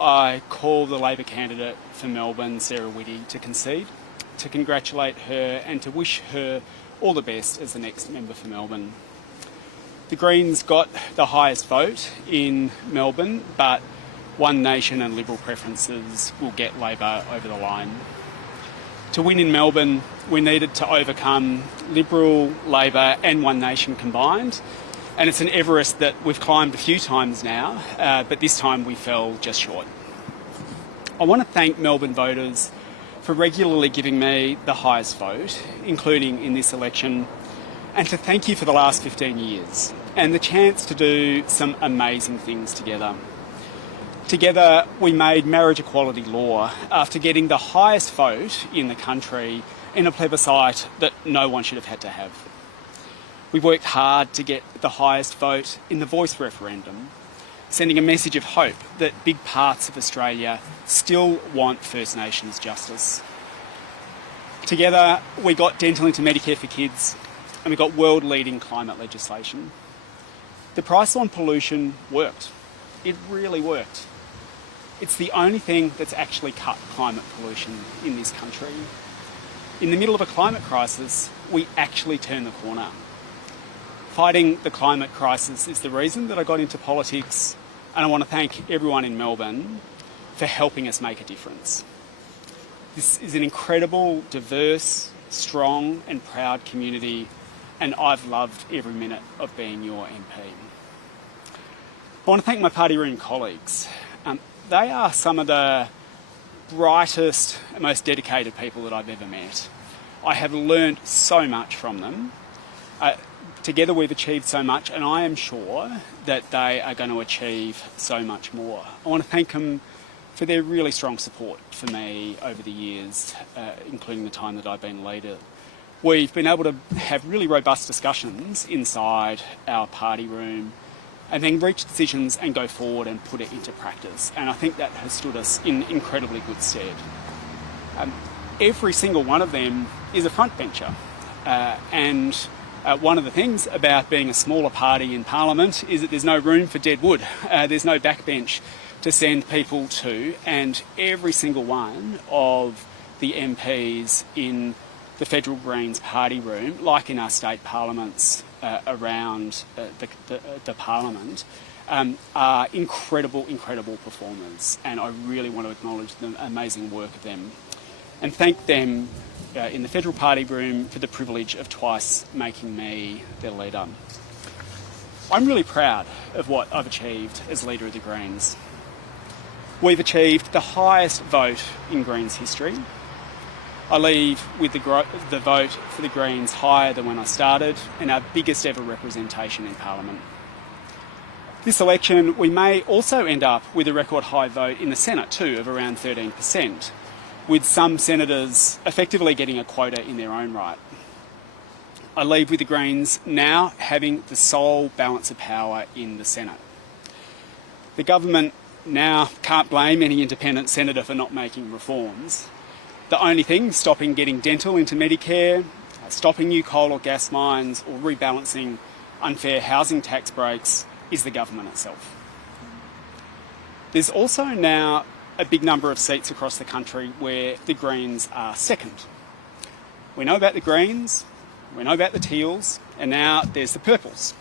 I call the Labor candidate for Melbourne, Sarah Witty, to concede, to congratulate her and to wish her all the best as the next member for Melbourne. The Greens got the highest vote in Melbourne, but One Nation and Liberal preferences will get Labor over the line. To win in Melbourne, we needed to overcome Liberal, Labor and One Nation combined. And it's an Everest that we've climbed a few times now, but this time we fell just short. I want to thank Melbourne voters for regularly giving me the highest vote, including in this election, and to thank you for the last 15 years and the chance to do some amazing things together. Together, we made marriage equality law after getting the highest vote in the country in a plebiscite that no one should have had to have. We worked hard to get the highest vote in the voice referendum, sending a message of hope that big parts of Australia still want First Nations justice. Together, we got dental into Medicare for kids, and we got world-leading climate legislation. The price on pollution worked. It really worked. It's the only thing that's actually cut climate pollution in this country. In the middle of a climate crisis, we actually turned the corner. Fighting the climate crisis is the reason that I got into politics, and I want to thank everyone in Melbourne for helping us make a difference. This is an incredible, diverse, strong and proud community, and I've loved every minute of being your MP. I want to thank my party room colleagues. They are some of the brightest and most dedicated people that I've ever met. I have learnt so much from them. Together we've achieved so much, and I am sure that they are going to achieve so much more. I want to thank them for their really strong support for me over the years, including the time that I've been leader. We've been able to have really robust discussions inside our party room and then reach decisions and go forward and put it into practice. And I think that has stood us in incredibly good stead. Every single one of them is a frontbencher, and one of the things about being a smaller party in Parliament is that there's no room for dead wood. There's no backbench to send people to, and every single one of the MPs in the Federal Greens party room, like in our state parliaments around the Parliament, are incredible performers, and I really want to acknowledge the amazing work of them and thank them in the Federal Party room for the privilege of twice making me their leader. I'm really proud of what I've achieved as leader of the Greens. We've achieved the highest vote in Greens history. I leave with the vote for the Greens higher than when I started, and our biggest ever representation in Parliament. This election, we may also end up with a record high vote in the Senate too, of around 13%. With some senators effectively getting a quota in their own right. I leave with the Greens now having the sole balance of power in the Senate. The government now can't blame any independent senator for not making reforms. The only thing stopping getting dental into Medicare, stopping new coal or gas mines, or rebalancing unfair housing tax breaks is the government itself. There's also now a big number of seats across the country where the Greens are second. We know about the Greens, we know about the Teals, and now there's the Purples.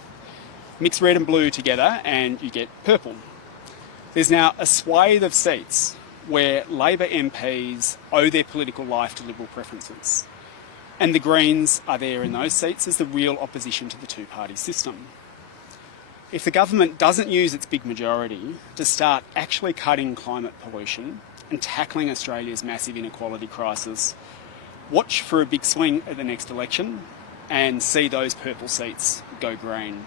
Mix red and blue together and you get purple. There's now a swathe of seats where Labor MPs owe their political life to Liberal preferences. And the Greens are there in those seats as the real opposition to the two-party system. If the government doesn't use its big majority to start actually cutting climate pollution and tackling Australia's massive inequality crisis, watch for a big swing at the next election and see those purple seats go green.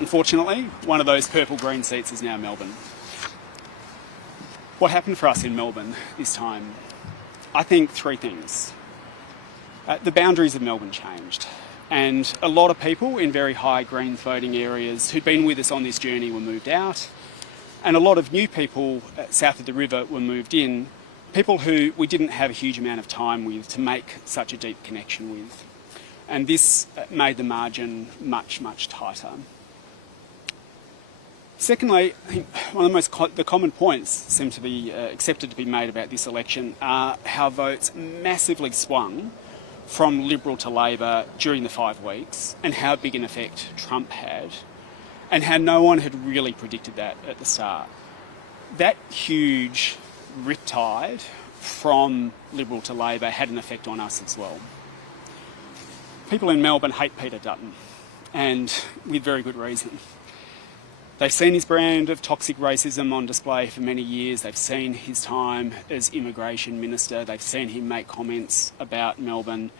Unfortunately, one of those purple-green seats is now Melbourne. What happened for us in Melbourne this time? I think three things. The boundaries of Melbourne changed. And a lot of people in very high Greens voting areas who'd been with us on this journey were moved out. And a lot of new people south of the river were moved in, people who we didn't have a huge amount of time with to make such a deep connection with. And this made the margin much tighter. Secondly, I think one of the common points seem to be accepted to be made about this election are how votes massively swung from Liberal to Labor during the 5 weeks, and how big an effect Trump had, and how no one had really predicted that at the start. That huge riptide from Liberal to Labor had an effect on us as well. People in Melbourne hate Peter Dutton, and with very good reason. They've seen his brand of toxic racism on display for many years. They've seen his time as immigration minister. They've seen him make comments about Melbourne.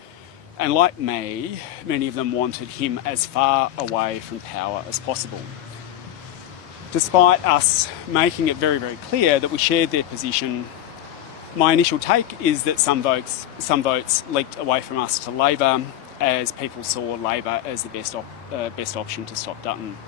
And like me, many of them wanted him as far away from power as possible. Despite us making it very, very clear that we shared their position, my initial take is that some votes leaked away from us to Labor, as people saw Labor as the best option to stop Dutton.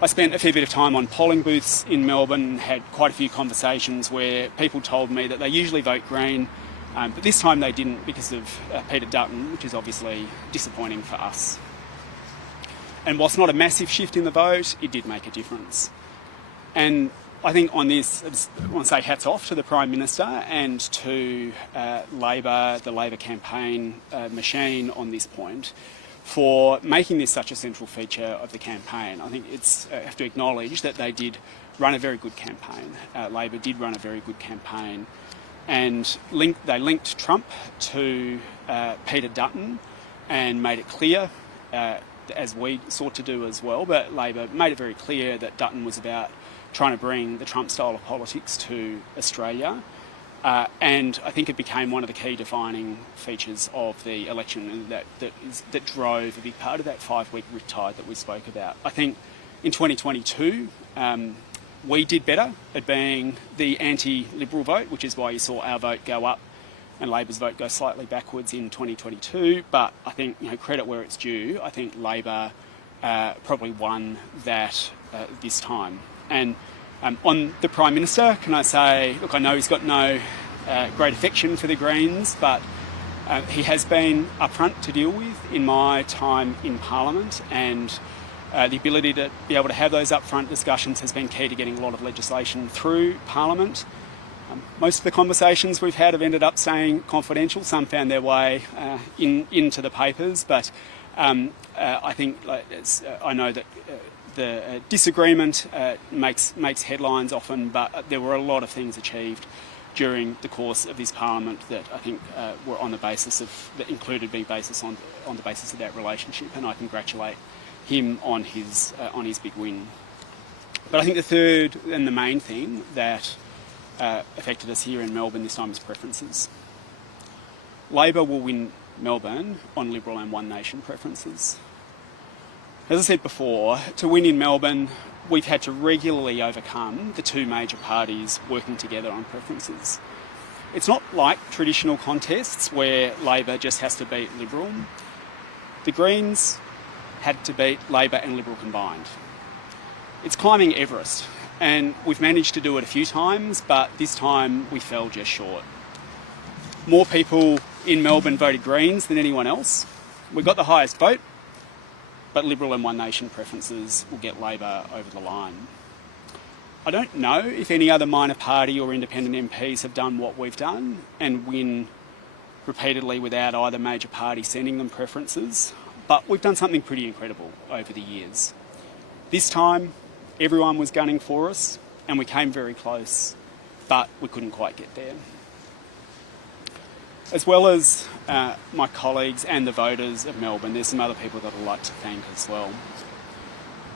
I spent a fair bit of time on polling booths in Melbourne and had quite a few conversations where people told me that they usually vote Green, but this time they didn't because of Peter Dutton, which is obviously disappointing for us. And whilst not a massive shift in the vote, it did make a difference. And I think on this, I just want to say hats off to the Prime Minister and to Labor, the Labor campaign machine on this point, for making this such a central feature of the campaign. I think it's have to acknowledge that they did run a very good campaign. Labor did run a very good campaign, and they linked Trump to Peter Dutton and made it clear, as we sought to do as well, but Labor made it very clear that Dutton was about trying to bring the Trump style of politics to Australia. And I think it became one of the key defining features of the election, and that drove a big part of that 5-week riptide that we spoke about. I think in 2022, we did better at being the anti-Liberal vote, which is why you saw our vote go up and Labor's vote go slightly backwards in 2022. But I think, credit where it's due, I think Labor probably won that this time. And on the Prime Minister, can I say, look, I know he's got no great affection for the Greens, but he has been upfront to deal with in my time in Parliament, and the ability to be able to have those upfront discussions has been key to getting a lot of legislation through Parliament. Most of the conversations we've had have ended up staying confidential. Some found their way into the papers, but I think I know that the disagreement makes headlines often, but there were a lot of things achieved during the course of this Parliament that I think were on the basis of, that included being on the basis of that relationship, and I congratulate him on his big win. But I think the third and the main thing that affected us here in Melbourne this time is preferences. Labor will win Melbourne on Liberal and One Nation preferences. As I said before, to win in Melbourne, we've had to regularly overcome the two major parties working together on preferences. It's not like traditional contests where Labor just has to beat Liberal. The Greens had to beat Labor and Liberal combined. It's climbing Everest, and we've managed to do it a few times, but this time we fell just short. More people in Melbourne voted Greens than anyone else. We got the highest vote, but Liberal and One Nation preferences will get Labor over the line. I don't know if any other minor party or independent MPs have done what we've done and win repeatedly without either major party sending them preferences, but we've done something pretty incredible over the years. This time, everyone was gunning for us, and we came very close, but we couldn't quite get there. As well as my colleagues and the voters of Melbourne, there's some other people that I'd like to thank as well.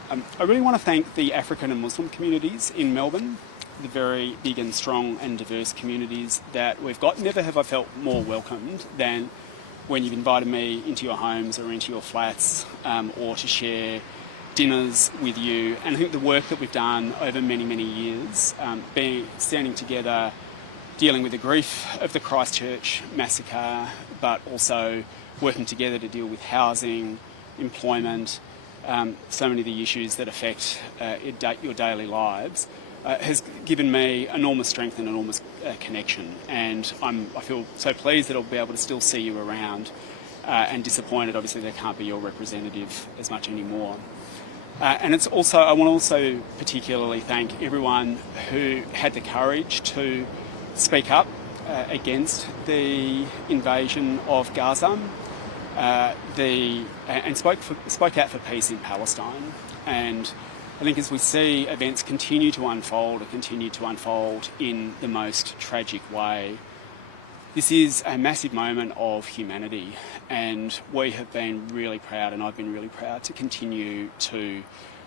I really want to thank the African and Muslim communities in Melbourne, the very big and strong and diverse communities that we've got. Never have I felt more welcomed than when you've invited me into your homes or into your flats, or to share dinners with you. And I think the work that we've done over many, many years, standing together, dealing with the grief of the Christchurch massacre, but also working together to deal with housing, employment, so many of the issues that affect your daily lives, has given me enormous strength and enormous connection. And I feel so pleased that I'll be able to still see you around, and disappointed, obviously, there can't be your representative as much anymore. And it's also, I want to also particularly thank everyone who had the courage to speak up against the invasion of Gaza, and spoke out for peace in Palestine. And I think as we see events continue to unfold in the most tragic way, this is a massive moment of humanity, and we have been really proud, and I've been really proud to continue to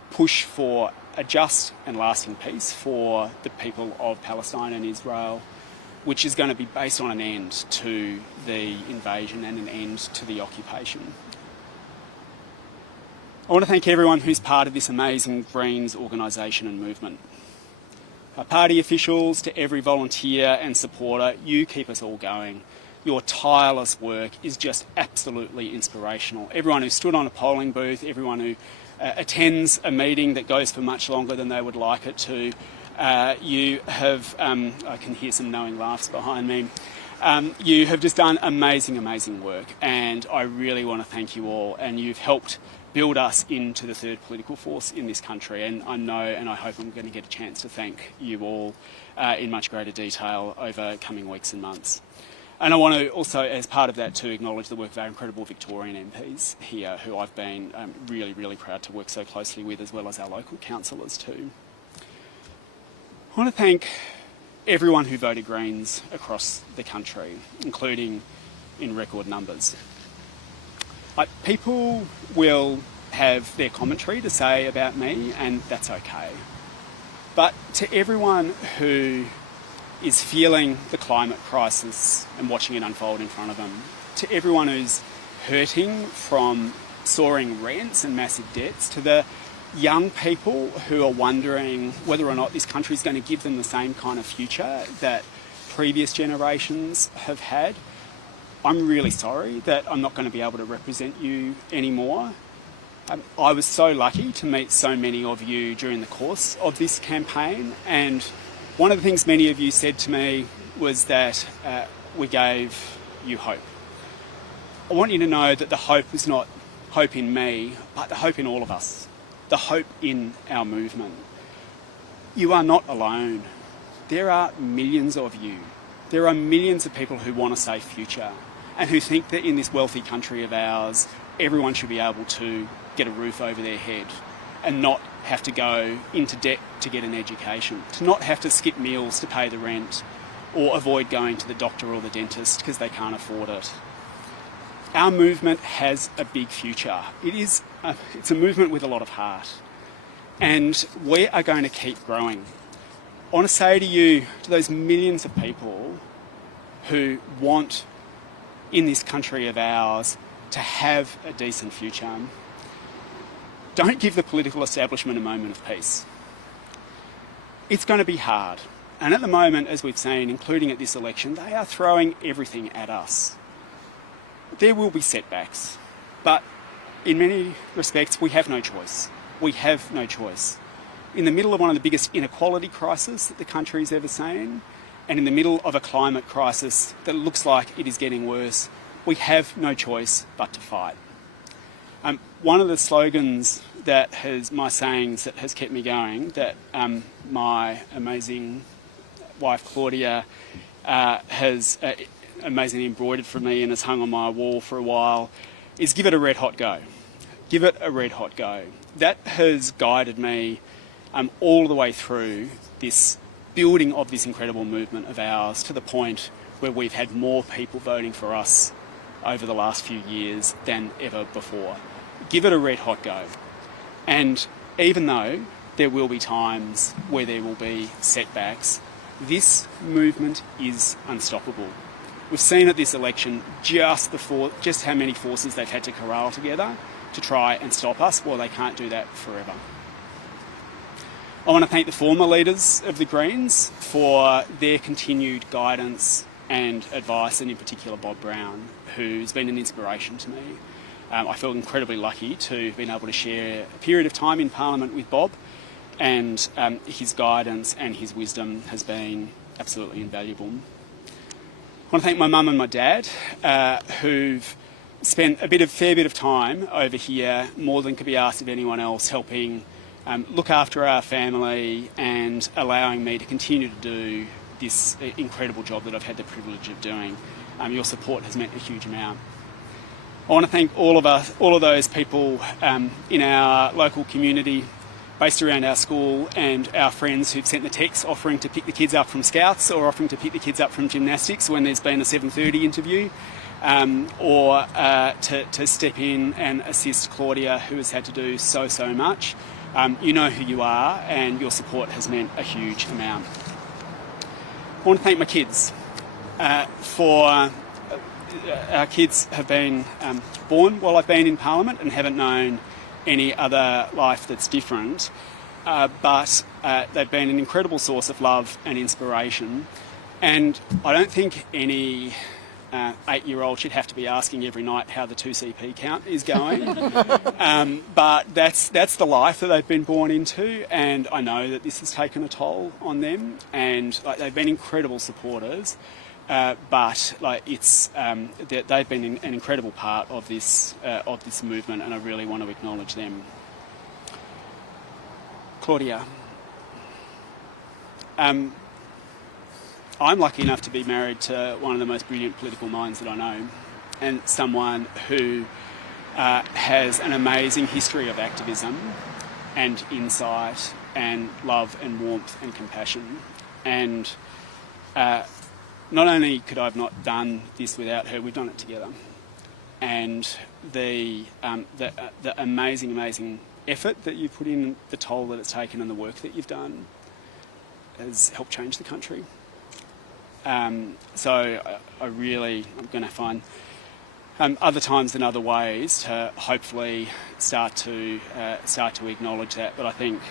push for a just and lasting peace for the people of Palestine and Israel, which is going to be based on an end to the invasion and an end to the occupation. I want to thank everyone who's part of this amazing Greens organisation and movement. Our party officials, to every volunteer and supporter, you keep us all going. Your tireless work is just absolutely inspirational. Everyone who stood on a polling booth, everyone who attends a meeting that goes for much longer than they would like it to, you have, I can hear some knowing laughs behind me, you have just done amazing, amazing work, and I really want to thank you all, and you've helped build us into the third political force in this country, and I know and I hope I'm going to get a chance to thank you all in much greater detail over coming weeks and months. And I want to also, as part of that, to acknowledge the work of our incredible Victorian MPs here, who I've been really, really proud to work so closely with, as well as our local councillors too. I want to thank everyone who voted Greens across the country, including in record numbers. People will have their commentary to say about me, and that's okay. But to everyone who is feeling the climate crisis and watching it unfold in front of them, to everyone who's hurting from soaring rents and massive debts, to the young people who are wondering whether or not this country is going to give them the same kind of future that previous generations have had, I'm really sorry that I'm not going to be able to represent you anymore. I was so lucky to meet so many of you during the course of this campaign, and one of the things many of you said to me was that we gave you hope. I want you to know that the hope is not hope in me, but the hope in all of us, the hope in our movement. You are not alone. There are millions of you. There are millions of people who want a safe future and who think that in this wealthy country of ours, everyone should be able to get a roof over their head and not have to go into debt to get an education, to not have to skip meals to pay the rent or avoid going to the doctor or the dentist because they can't afford it. Our movement has a big future. It's a movement with a lot of heart, and we are going to keep growing. I want to say to you, to those millions of people who want in this country of ours to have a decent future, don't give the political establishment a moment of peace. It's going to be hard. And at the moment, as we've seen, including at this election, they are throwing everything at us. There will be setbacks, but in many respects, we have no choice. We have no choice. In the middle of one of the biggest inequality crises that the country's ever seen, and in the middle of a climate crisis that looks like it is getting worse, we have no choice but to fight. One of the slogans my sayings that has kept me going, that my amazing wife Claudia has amazingly embroidered for me and has hung on my wall for a while, is give it a red hot go. Give it a red hot go. That has guided me all the way through this building of this incredible movement of ours, to the point where we've had more people voting for us over the last few years than ever before. Give it a red hot go. And even though there will be times where there will be setbacks, this movement is unstoppable. We've seen at this election just how many forces they've had to corral together to try and stop us. Well, they can't do that forever. I want to thank the former leaders of the Greens for their continued guidance and advice, and in particular Bob Brown, who's been an inspiration to me. I feel incredibly lucky to have been able to share a period of time in Parliament with Bob, and his guidance and his wisdom has been absolutely invaluable. I want to thank my mum and my dad, who've spent fair bit of time over here, more than could be asked of anyone else, helping look after our family and allowing me to continue to do this incredible job that I've had the privilege of doing. Your support has meant a huge amount. I want to thank all of those people in our local community based around our school and our friends who've sent the texts offering to pick the kids up from Scouts or offering to pick the kids up from gymnastics when there's been a 7:30 interview, or to step in and assist Claudia, who has had to do so much. You know who you are, and your support has meant a huge amount. I want to thank my kids for... Our kids have been born while I've been in Parliament and haven't known any other life that's different, but they've been an incredible source of love and inspiration, and I don't think any 8-year-old should have to be asking every night how the 2CP count is going. But that's the life that they've been born into, and I know that this has taken a toll on them, and they've been incredible supporters. But they've been an incredible part of this movement, and I really want to acknowledge them. Claudia, I'm lucky enough to be married to one of the most brilliant political minds that I know, and someone who has an amazing history of activism and insight and love and warmth and compassion. And not only could I have not done this without her, we've done it together. And the amazing effort that you put in, the toll that it's taken and the work that you've done has helped change the country. So I'm going to find other times and other ways to hopefully start to acknowledge that. But I think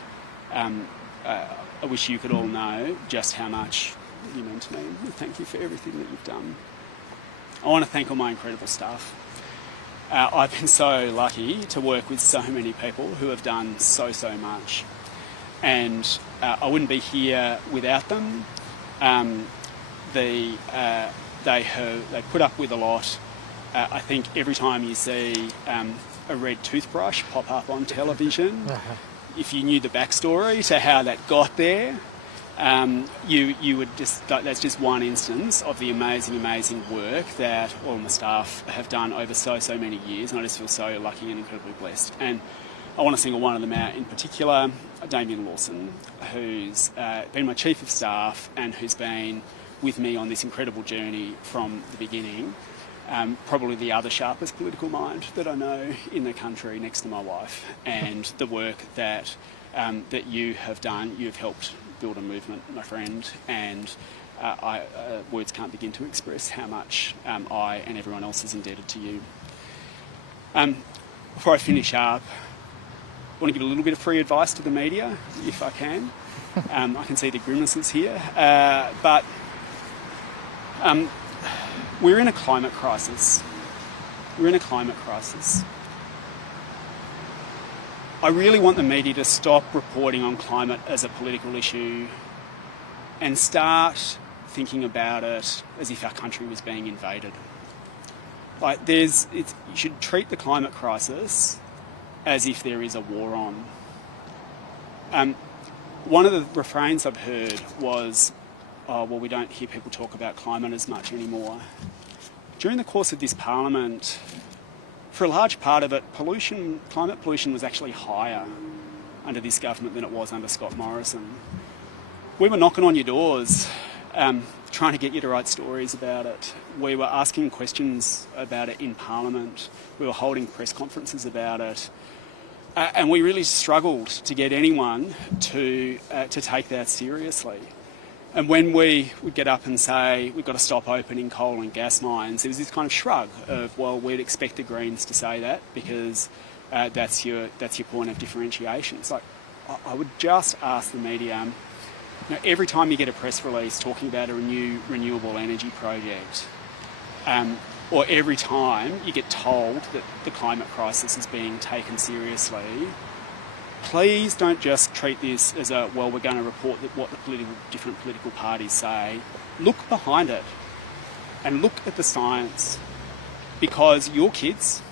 I wish you could all know just how much you mean to me. Thank you for everything that you've done. I want to thank all my incredible staff. I've been so lucky to work with so many people who have done so much, and I wouldn't be here without them. They put up with a lot. I think every time you see a red toothbrush pop up on television, if you knew the backstory to how that got there, you would that's just one instance of the amazing work that all of the staff have done over so many years, and I just feel so lucky and incredibly blessed. And I want to single one of them out in particular, Damien Lawson, who's been my Chief of Staff and who's been with me on this incredible journey from the beginning. Probably the other sharpest political mind that I know in the country, next to my wife, and the work that you have done. You've helped build a movement, my friend, and words can't begin to express how much I and everyone else is indebted to you. Before I finish up, I want to give a little bit of free advice to the media, if I can. I can see the grimaces here, but we're in a climate crisis. I really want the media to stop reporting on climate as a political issue and start thinking about it as if our country was being invaded. You should treat the climate crisis as if there is a war on. One of the refrains I've heard was, we don't hear people talk about climate as much anymore. During the course of this Parliament, for a large part of it, climate pollution was actually higher under this government than it was under Scott Morrison. We were knocking on your doors, trying to get you to write stories about it. We were asking questions about it in Parliament. We were holding press conferences about it. And we really struggled to get anyone to take that seriously. And when we would get up and say, we've got to stop opening coal and gas mines, there was this kind of shrug of, well, we'd expect the Greens to say that because that's your point of differentiation. It's like, I would just ask the media, every time you get a press release talking about a new renewable energy project, or every time you get told that the climate crisis is being taken seriously, please don't just treat this as we're going to report what the different political parties say. Look behind it and look at the science. because your kids,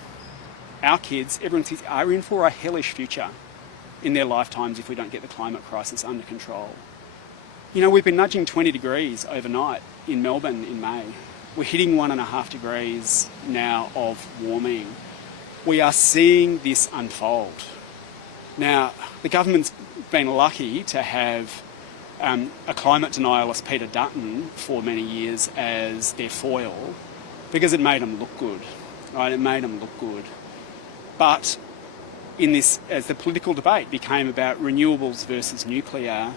our kids, everyone's kids are in for a hellish future in their lifetimes if we don't get the climate crisis under control. You know, we've been nudging 20 degrees overnight in Melbourne in May. We're hitting 1.5 degrees now of warming. We are seeing this unfold. Now, the government's been lucky to have a climate denialist, Peter Dutton, for many years as their foil, because it made them look good, right? It made them look good. But in this, as the political debate became about renewables versus nuclear,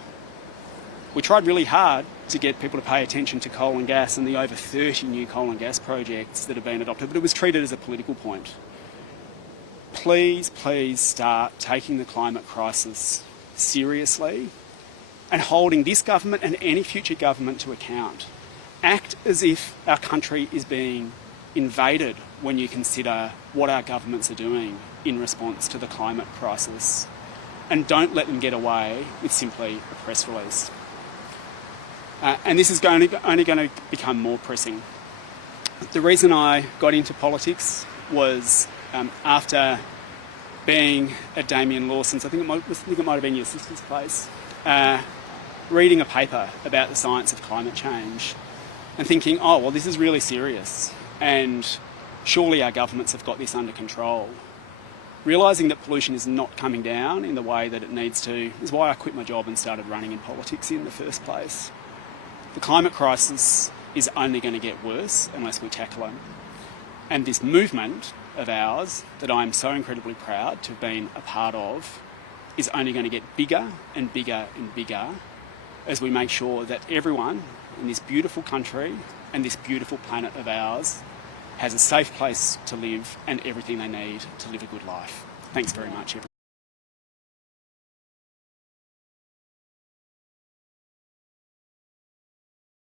we tried really hard to get people to pay attention to coal and gas and the over 30 new coal and gas projects that have been adopted, but it was treated as a political point. Please, please start taking the climate crisis seriously and holding this government and any future government to account. Act as if our country is being invaded when you consider what our governments are doing in response to the climate crisis. And don't let them get away with simply a press release. And this is only going to become more pressing. The reason I got into politics was after being at Damien Lawson's, I think it might have been your sister's place, reading a paper about the science of climate change and thinking, oh, well, this is really serious and surely our governments have got this under control. Realising that pollution is not coming down in the way that it needs to is why I quit my job and started running in politics in the first place. The climate crisis is only going to get worse unless we tackle it. And this movement of ours that I'm so incredibly proud to have been a part of is only going to get bigger and bigger and bigger as we make sure that everyone in this beautiful country and this beautiful planet of ours has a safe place to live and everything they need to live a good life. Thanks very much, everyone.